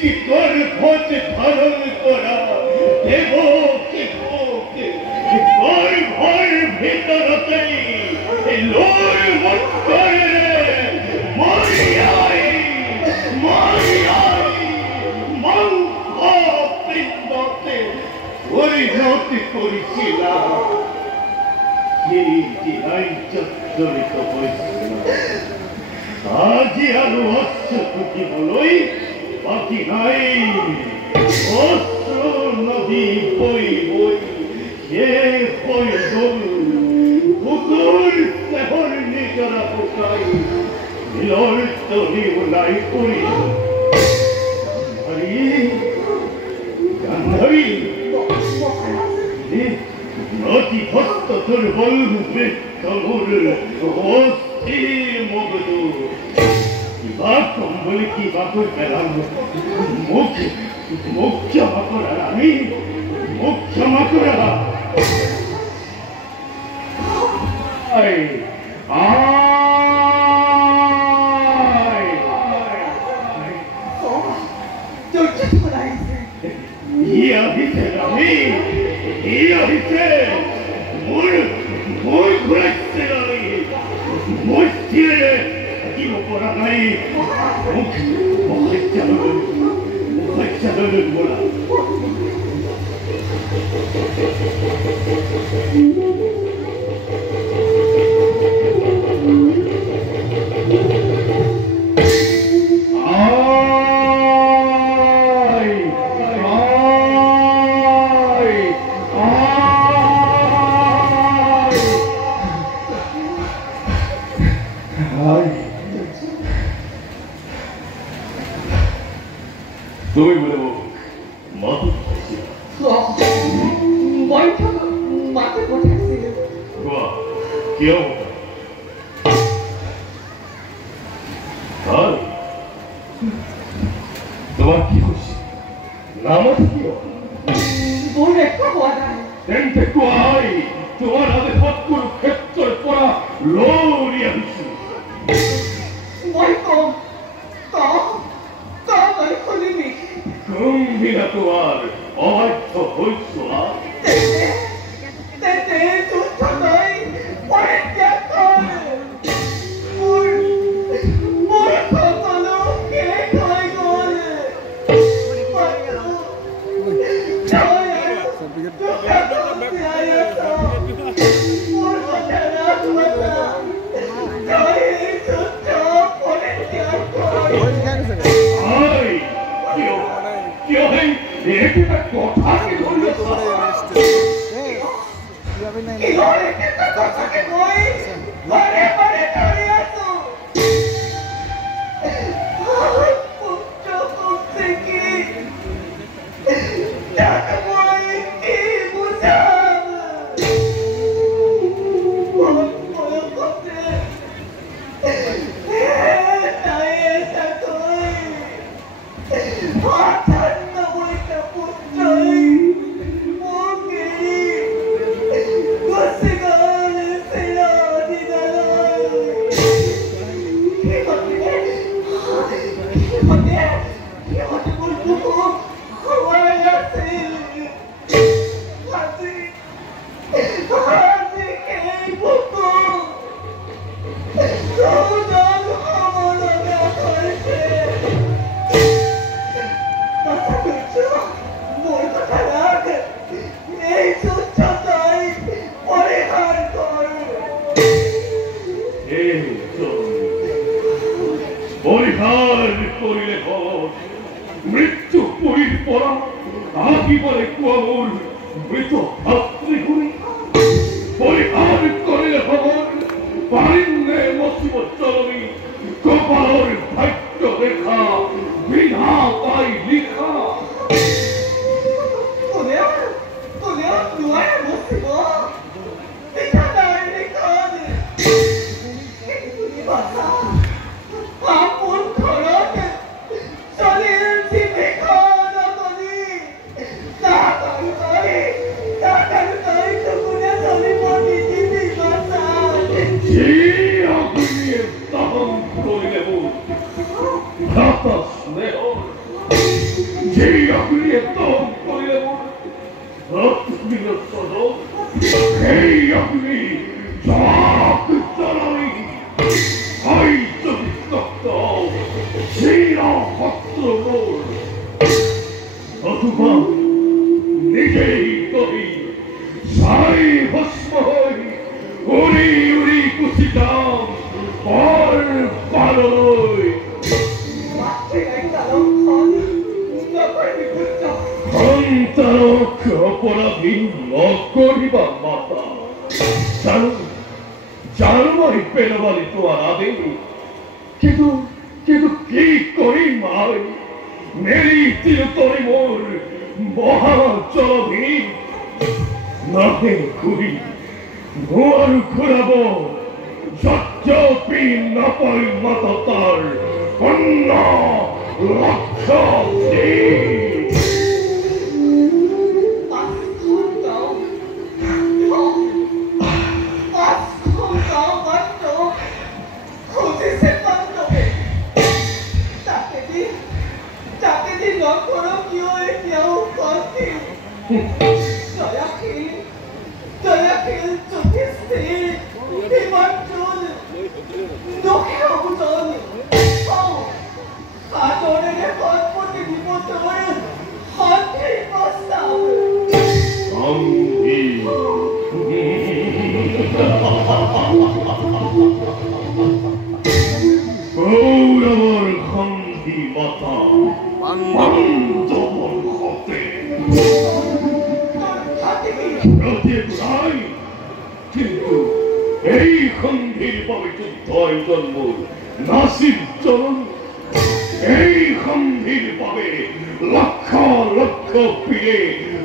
কি গর্ভত ধারণ করা দেবকে গর্ভর ভিতরতেই লোর মন্ত্রে মরিয়াই মঙ্গ পিণ্ডতে পরিণত করেছিলাম। এই জেলায় জর্জরিত হয়েছিল। আজি আরো অশ্বটুকি বলই বাকি নাই। অস্ত্র নদী বই সে বই পুকুর সেহর নিজরা পোকাই মিলর তরি ওলাই করি গান্ধারী নদী ভক্ত দুর্বল মৃত্যুর অস্থির মগধ কিবা কম্বলে কিবা করে পেলাম। মুখ ক্ষমা করা আমি মুখ ক্ষমা করা। Muy fuerte ahí, muy fiel, aquí no por ahí, তুমি বলে মাথা মাথা কোথায় ছিল? কেউ তোমার কি হচ্ছে? নাম কি বলে তোমার হাতে ফটকুর ক্ষেত্র পড়া লড়িয়া দিচ্ছি। গম্ভীরা তোমার অবাধ্য হইছ মৃত্যু পরির পরা আকি বলে কুয়ামুর মৃত ভাতৃগুণী পরিহার করিলে ভবন পারিন্নে মসিবত চলনি কপালর ভাগ্য রেখা বিনা পাই লিখা Stop us, Leo. সেই অগ্নিয়ে তপ করিলে রত্নবিলসদ সেই অগ্নি জবাব জানাই হয় যদি তপ্ত শিরা ভদ্র মোর অথবা নিজেই করি সাই ভস্ম হই উড়ি উড়ি কুচিতাম পর পালই সন্তানক অপরাধী নকরিবা মাতা জানবাই পেলবালি তোমার আদে কিন্তু কিন্তু কি করি মাই মেরি তিলতরি মোর মহাচরভী নাহে ঘুরি ঘুর ঘুরাব সত্যপি নাপাই মাতা তার অন্য লক্ষ্য Gৌরবর খন্দি মাতা বান্ধবর হতে প্রতীক নাই কিন্তু এই খন্দির পবিত্র জন্ম নাসির চরণ এই খন্দির পাবে লক্ষ লক্ষ পিলে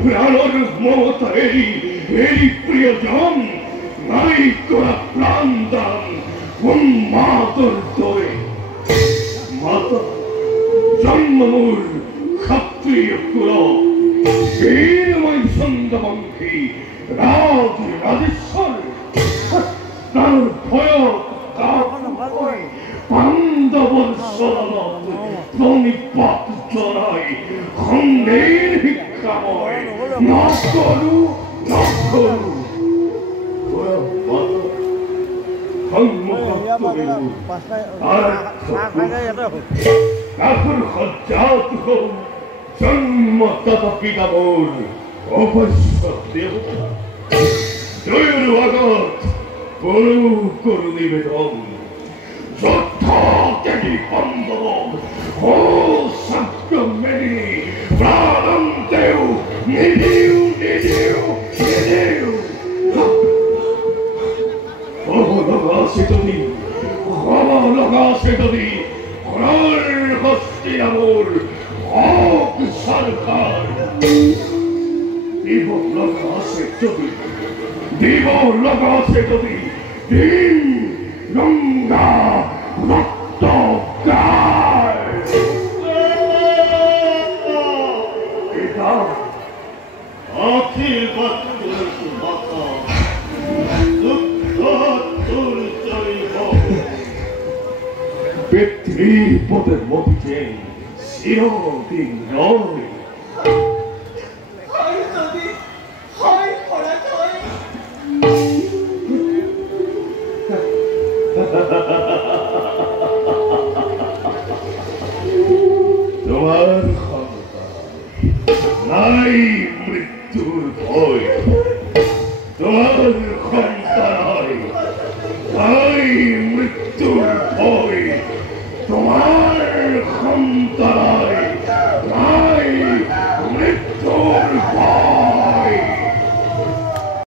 প্রাণর মমতা এরি প্রিয়জন নাই করা প্রাণ দান উন্মাদর দরে মাতা জন্মমূল ক্ষত্রিয় কুল বীরময় ছন্দমঙ্খী রাজেশ্বর তার ভয় পাণ্ডবর শরণত প্রণিপাত জনাই খণ্ডের ভিক্ষাময় না করু না করু কাকুর সজ্জাত জন্ম তথা পিতা মোর অবশ্য দেবতা দৈর আগত বড় করু নিবেদন যথাজ্ঞানী বান্ধব ও সত্য মেনে প্রাণন্তেও নিদিও নিদিও নিদিও লগাসেতনি অনার হস্তে আমর হক সরকার দিব লগাসে যদি দিন গঙ্গা রক্ত পিতা আশীর্বাদ মাতা পিতৃপদের মধ্যে চিরদিন নয় তোমার ক্ষমতা নাই